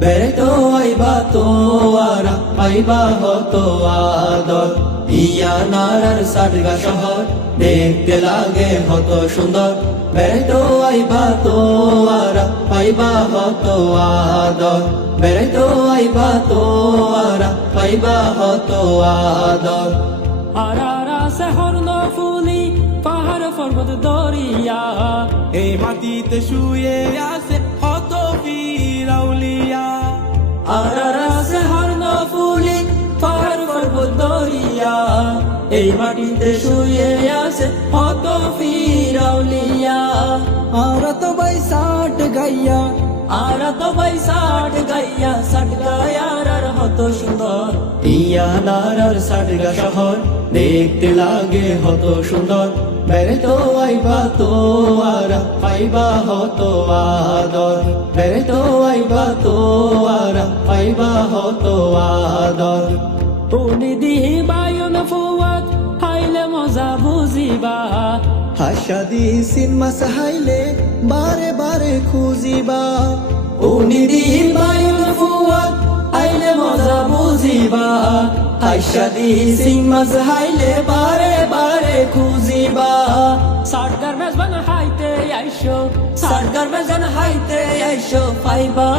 বেড়াইতো আইবা তো আরা পাইবা হতো আদর। ইয়ানার সাটগা শহর দেখতে লাগে হতো সুন্দর। বেড়াইতো আইবা তো আরা পাইবা হতো আদর। বেড়াইতো আইবা তো আরা পাইবা হতো আদর। আরারা শহর নফুলি পাহাড় পর্বত দরিয়া, এই মাটিতে শুয়ে আছে কত পীর আউলিয়া। আরারা শহর নফুলি পাহাড় পর্বত দরিয়া, এই মাটিতে শুয়ে আছে কত পীর আউলিয়া। আরা তো ভাই সাট গাইয়া, আরা তো ভাই ষাট গাইয়া, ষাট গায়ার হতো সুন্দর। ইয়ানার সাটগা শহর দেখতে লাগে হতো সুন্দর। বেড়াইতো আইবা তো আরা পাইবা হতো আদর। বেড়াইতো আইবা তো আরা পাইবা হতো আদর। উনি দিহি বায়ুন ফুয়াত হাইলে মজা বুঝিবা, হাসাদি সিনেমা সাহাইলে বারে বারে খুঁজিবা। উনি দিহি বায়ুন ফুয়াত হাইলে মজা বুঝিবা, হাইসাদি সিং মাঝ হাইলে বারে বারে খুঁজিবা। সারগার মেজবান হাইতে আইসো, সারগার মেজান হাইতে আইসো পাইবা।